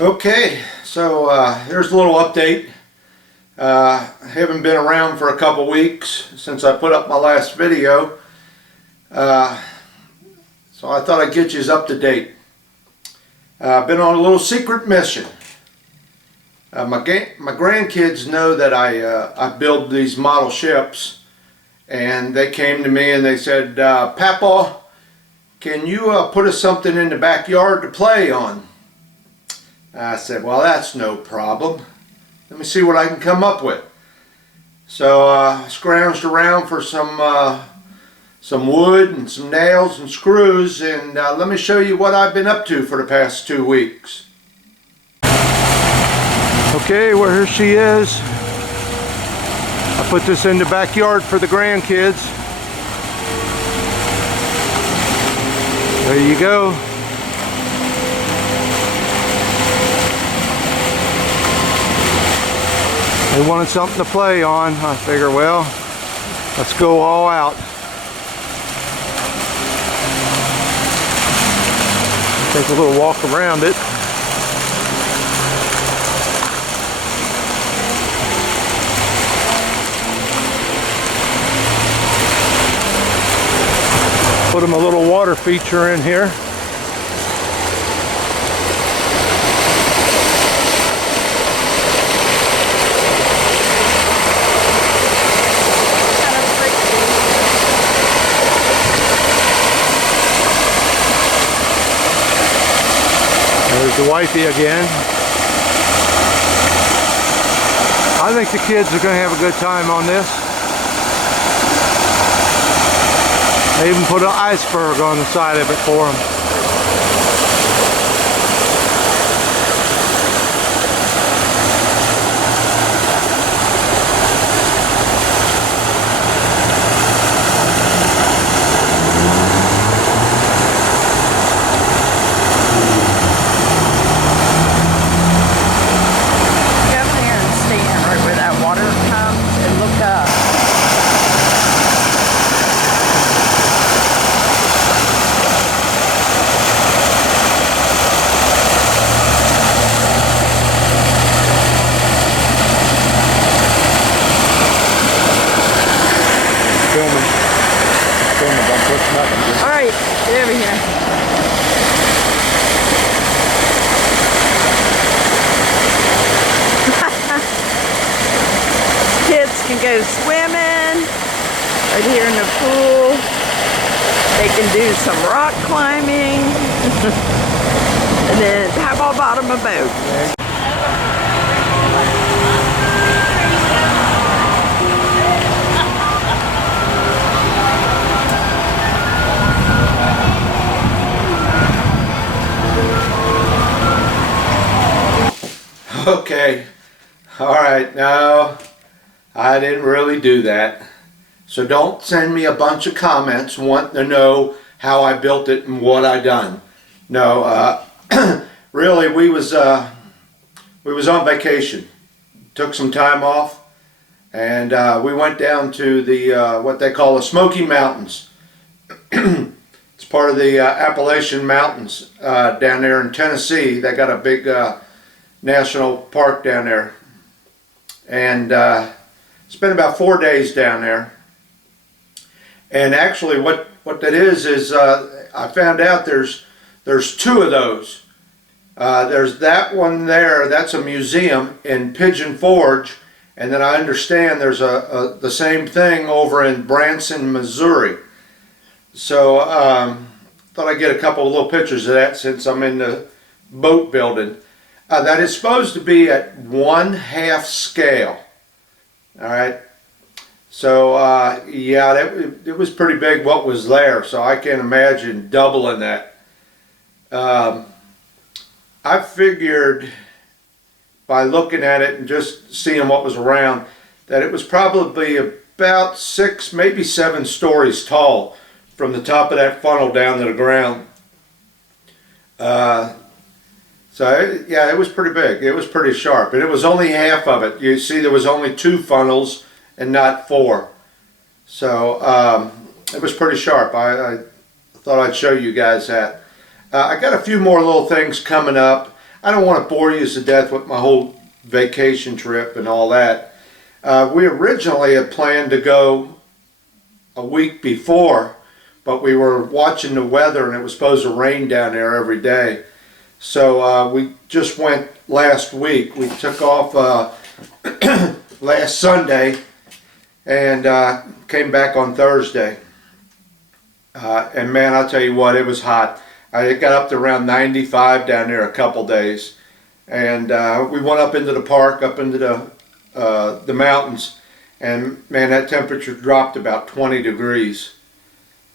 Okay, so here's a little update. I haven't been around for a couple weeks since I put up my last video, so I thought I'd get you up to date. I've been on a little secret mission. My grandkids know that I build these model ships, and they came to me and they said, "Papa, can you put us something in the backyard to play on?" I said, "Well, that's no problem. Let me see what I can come up with." So I scrounged around for some wood and some nails and screws, and let me show you what I've been up to for the past 2 weeks. Okay, well, here she is. I put this in the backyard for the grandkids. There you go. They wanted something to play on. I figure, well, let's go all out. Take a little walk around it. Put them a little water feature in here. There's the wifey again. I think the kids are going to have a good time on this. They even put an iceberg on the side of it for them. Alright, get over here. Kids can go swimming right here in the pool. They can do some rock climbing. And then how about bottom of a boat? Okay, alright, no, I didn't really do that. So don't send me a bunch of comments wanting to know how I built it and what I done. No, really, we was on vacation. Took some time off, and we went down to the what they call the Smoky Mountains. It's part of the Appalachian Mountains down there in Tennessee. They got a big national park down there, and spent about 4 days down there. And actually what that is I found out there's two of those. There's that one there, that's a museum in Pigeon Forge, and then I understand there's the same thing over in Branson, Missouri. So thought I'd get a couple of little pictures of that since I'm in the boat building. That is supposed to be at 1/2 scale. Alright, so yeah, it was pretty big what was there, so I can't imagine doubling that. I figured by looking at it and just seeing what was around that it was probably about 6, maybe 7 stories tall from the top of that funnel down to the ground. So yeah, it was pretty big. It was pretty sharp, and it was only half of it. You see, there was only 2 funnels and not 4. So it was pretty sharp. I thought I'd show you guys that. I got a few more little things coming up. I don't want to bore you to death with my whole vacation trip and all that. We originally had planned to go a week before, but we were watching the weather and it was supposed to rain down there every day. So we just went last week. We took off last Sunday and came back on Thursday. And man, I'll tell you what, it was hot. I got up to around 95 down there a couple days. And we went up into the park, up into the mountains. And man, that temperature dropped about 20 degrees.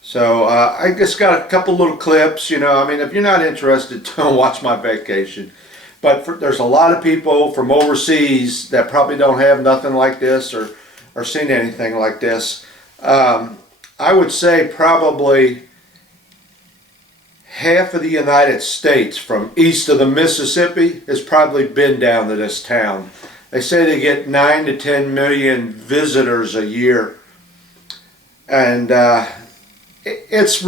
So I just got a couple little clips, you know. I mean, if you're not interested, don't watch my vacation. But there's a lot of people from overseas that probably don't have nothing like this or seen anything like this. I would say probably half of the United States from east of the Mississippi has probably been down to this town. They say they get 9 to 10 million visitors a year. And it's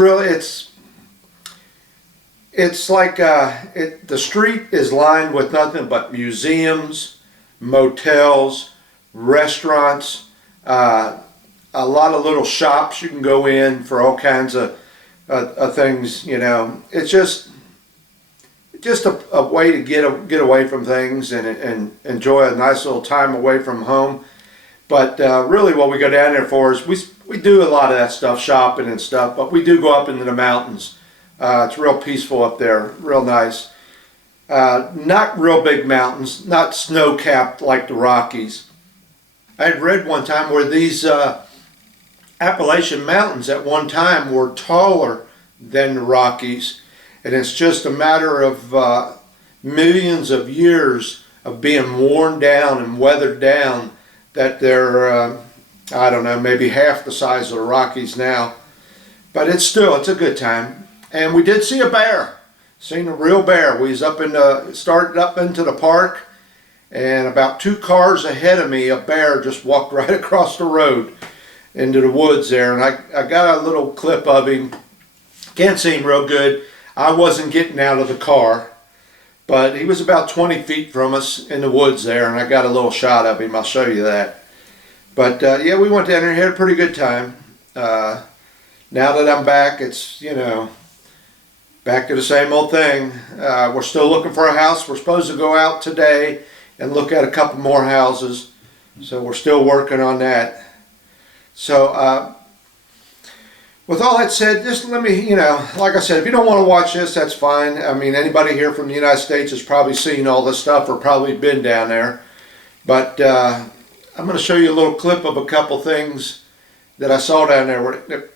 like the street is lined with nothing but museums, motels, restaurants, a lot of little shops you can go in for all kinds of things, you know. It's just a way to get away from things and enjoy a nice little time away from home. But really what we go down there for is we do a lot of that stuff, shopping and stuff, but we do go up into the mountains. It's real peaceful up there, real nice. Not real big mountains, not snow-capped like the Rockies. I had read one time where these Appalachian Mountains at one time were taller than the Rockies, and it's just a matter of millions of years of being worn down and weathered down that they're, I don't know, maybe half the size of the Rockies now. But it's a good time. And we did see a bear. Seen a real bear. We was started up into the park, and about 2 cars ahead of me, a bear just walked right across the road into the woods there. And I got a little clip of him. Can't see him real good. I wasn't getting out of the car, but he was about 20 feet from us in the woods there, and I got a little shot of him. I'll show you that. But yeah, we went down there and had a pretty good time. Now that I'm back, it's, you know, back to the same old thing. We're still looking for a house. We're supposed to go out today and look at a couple more houses. So we're still working on that. So with all that said, just let me, you know, like I said, if you don't want to watch this, that's fine. I mean, anybody here from the United States has probably seen all this stuff or probably been down there. But I'm going to show you a little clip of a couple things that I saw down there, where,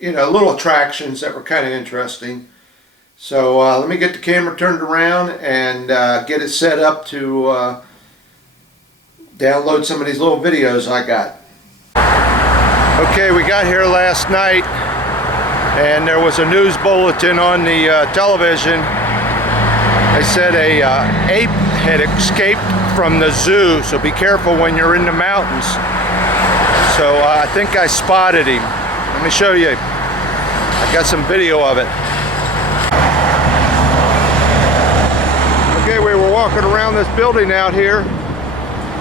you know, little attractions that were kind of interesting. So let me get the camera turned around and get it set up to download some of these little videos I got. Okay, we got here last night and there was a news bulletin on the television. They said a ape had escaped from the zoo, so be careful when you're in the mountains. So I think I spotted him. Let me show you. I got some video of it. Okay, we were walking around this building out here,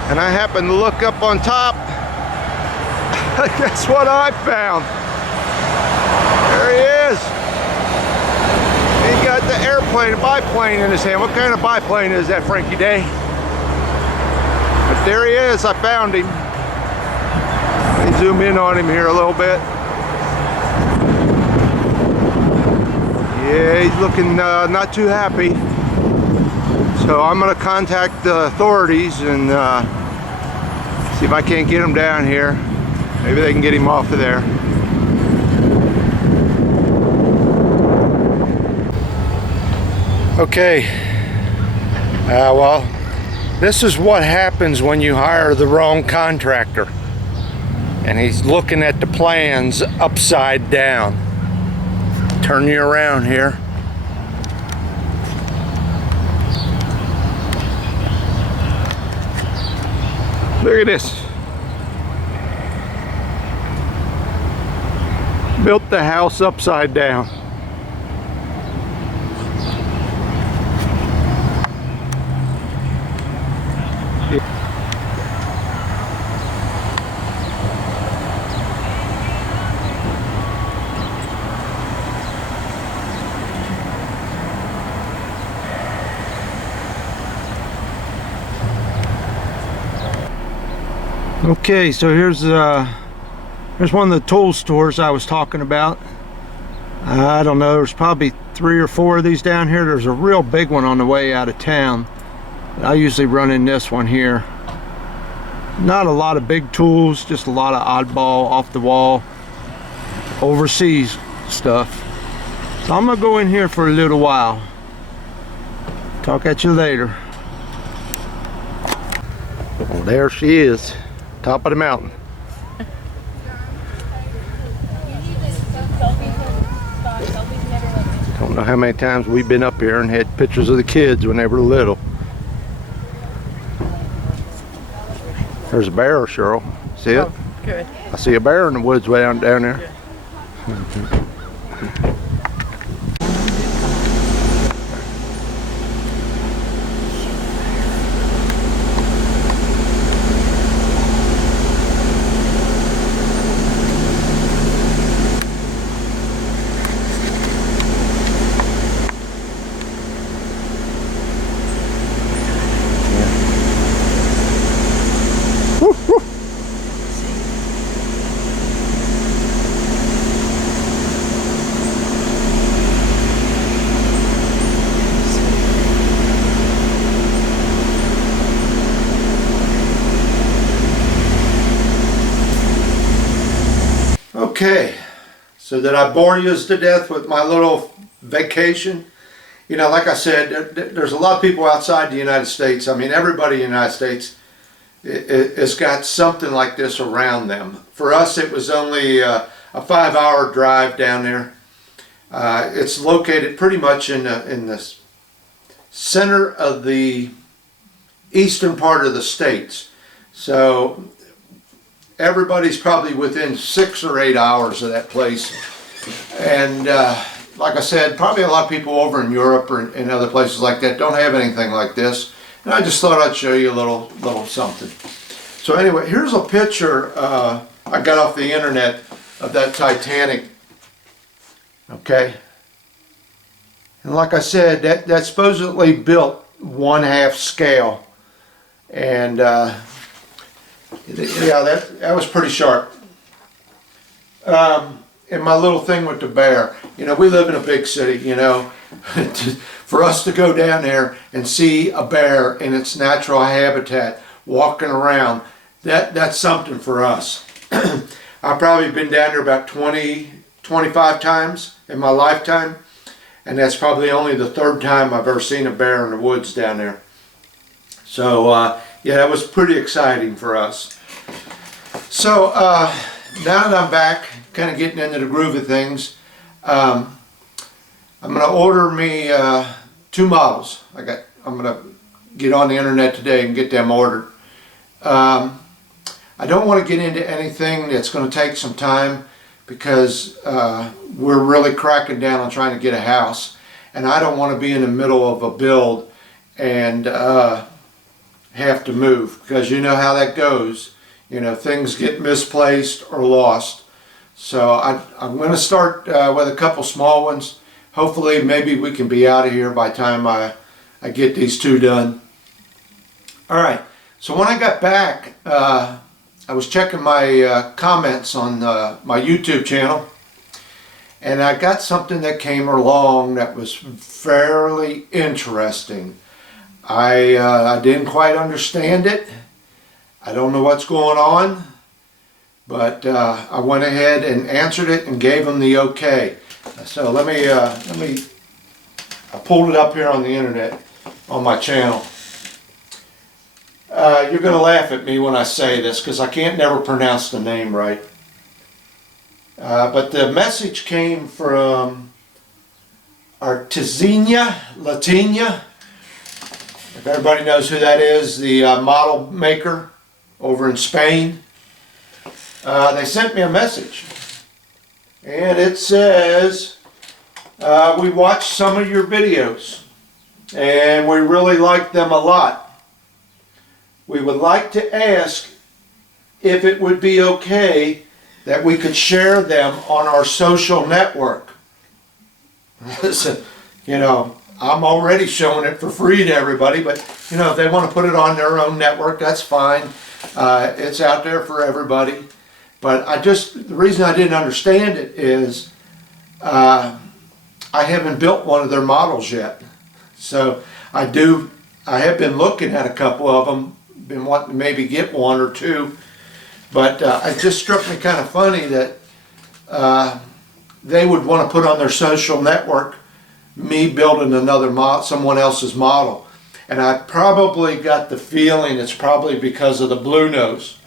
and I happened to look up on top. Guess what I found? There he is. He got the airplane, a biplane in his hand. What kind of biplane is that, Frankie Day? But there he is. I found him. Let me zoom in on him here a little bit. Yeah, he's looking not too happy. So I'm going to contact the authorities and see if I can't get him down here. Maybe they can get him off of there. Okay. Well, this is what happens when you hire the wrong contractor. And he's looking at the plans upside down. Turn you around here. Look at this. Built the house upside down. Okay, so here's one of the tool stores I was talking about. I don't know, there's probably 3 or 4 of these down here. There's a real big one on the way out of town. I usually run in this one here. Not a lot of big tools, just a lot of oddball, off the wall, overseas stuff. So I'm gonna go in here for a little while. Talk at you later. Well, there she is, top of the mountain. Don't know how many times we've been up here and had pictures of the kids when they were little. There's a bear, Cheryl. See it? Oh, good. I see a bear in the woods way down there. Okay, so did I bore you to death with my little vacation? You know, like I said, there's a lot of people outside the United States. I mean, everybody in the United States has got something like this around them. For us, it was only a 5-hour drive down there. It's located pretty much in the center of the eastern part of the states. So everybody's probably within 6 or 8 hours of that place. And like I said, probably a lot of people over in Europe or in other places like that don't have anything like this. And I just thought I'd show you a little something. So anyway, here's a picture I got off the internet of that Titanic. Okay. And like I said, that's supposedly built 1/2 scale. And yeah, that was pretty sharp. And my little thing with the bear, you know, we live in a big city, you know. For us to go down there and see a bear in its natural habitat walking around, that's something for us. I've probably been down there about 25 times in my lifetime, and that's probably only the 3rd time I've ever seen a bear in the woods down there. So yeah, that was pretty exciting for us. So now that I'm back, kind of getting into the groove of things, I'm going to order me 2 models. I'm going to get on the internet today and get them ordered. I don't want to get into anything that's going to take some time because we're really cracking down on trying to get a house, and I don't want to be in the middle of a build and have to move, because you know how that goes. You know, things get misplaced or lost. So I'm going to start with a couple small ones. Hopefully maybe we can be out of here by the time I get these 2 done. Alright, so when I got back, I was checking my comments on my YouTube channel, and I got something that came along that was fairly interesting. I didn't quite understand it. I don't know what's going on, but I went ahead and answered it and gave them the okay. So let me I pulled it up here on the internet on my channel. You're going to laugh at me when I say this because I can't never pronounce the name right. But the message came from Artesania Latina. If everybody knows who that is, the model maker over in Spain. They sent me a message, and it says, we watched some of your videos and we really like them a lot. We would like to ask if it would be okay that we could share them on our social network. Listen, you know, I'm already showing it for free to everybody, but you know, if they want to put it on their own network, that's fine. It's out there for everybody. But the reason I didn't understand it is I haven't built one of their models yet. So I have been looking at a couple of them, been wanting to maybe get one or two. But it just struck me kind of funny that they would want to put on their social network me building someone else's model. And I probably got the feeling it's probably because of the blue nose.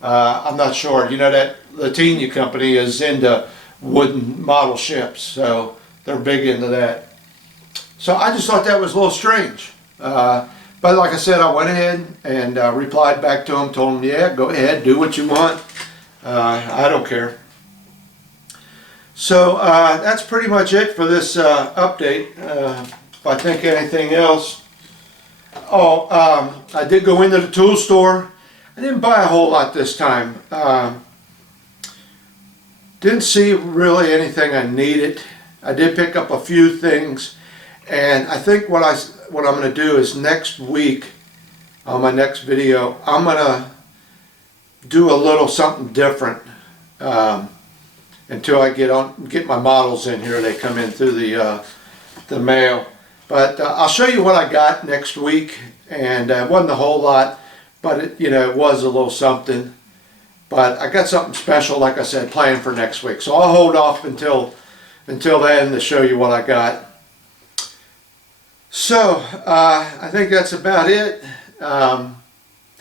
I'm not sure. You know, that Latina company is into wooden model ships, so they're big into that. So I just thought that was a little strange. But like I said, I went ahead and replied back to him, told him, yeah, go ahead, do what you want. I don't care. So that's pretty much it for this update. If I think anything else. Oh, I did go into the tool store. I didn't buy a whole lot this time. Didn't see really anything I needed. I did pick up a few things, and I think what I'm going to do is next week on my next video, I'm going to do a little something different until I get my models in here. They come in through the mail. But I'll show you what I got next week, and it wasn't a whole lot, but it was a little something. But I got something special, like I said, planned for next week. So I'll hold off until then to show you what I got. So I think that's about it. Had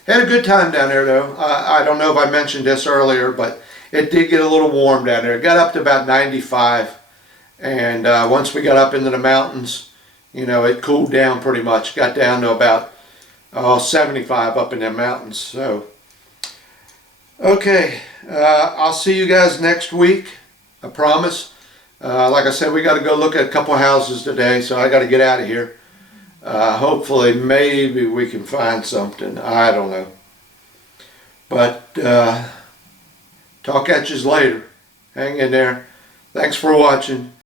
a good time down there, though. I don't know if I mentioned this earlier, but it did get a little warm down there. It got up to about 95, and once we got up into the mountains, it cooled down pretty much. Got down to about 75 up in the mountains. So, okay, I'll see you guys next week. I promise. Like I said, we got to go look at a couple houses today, so I got to get out of here. Hopefully, maybe we can find something. I don't know. But talk at you later. Hang in there. Thanks for watching.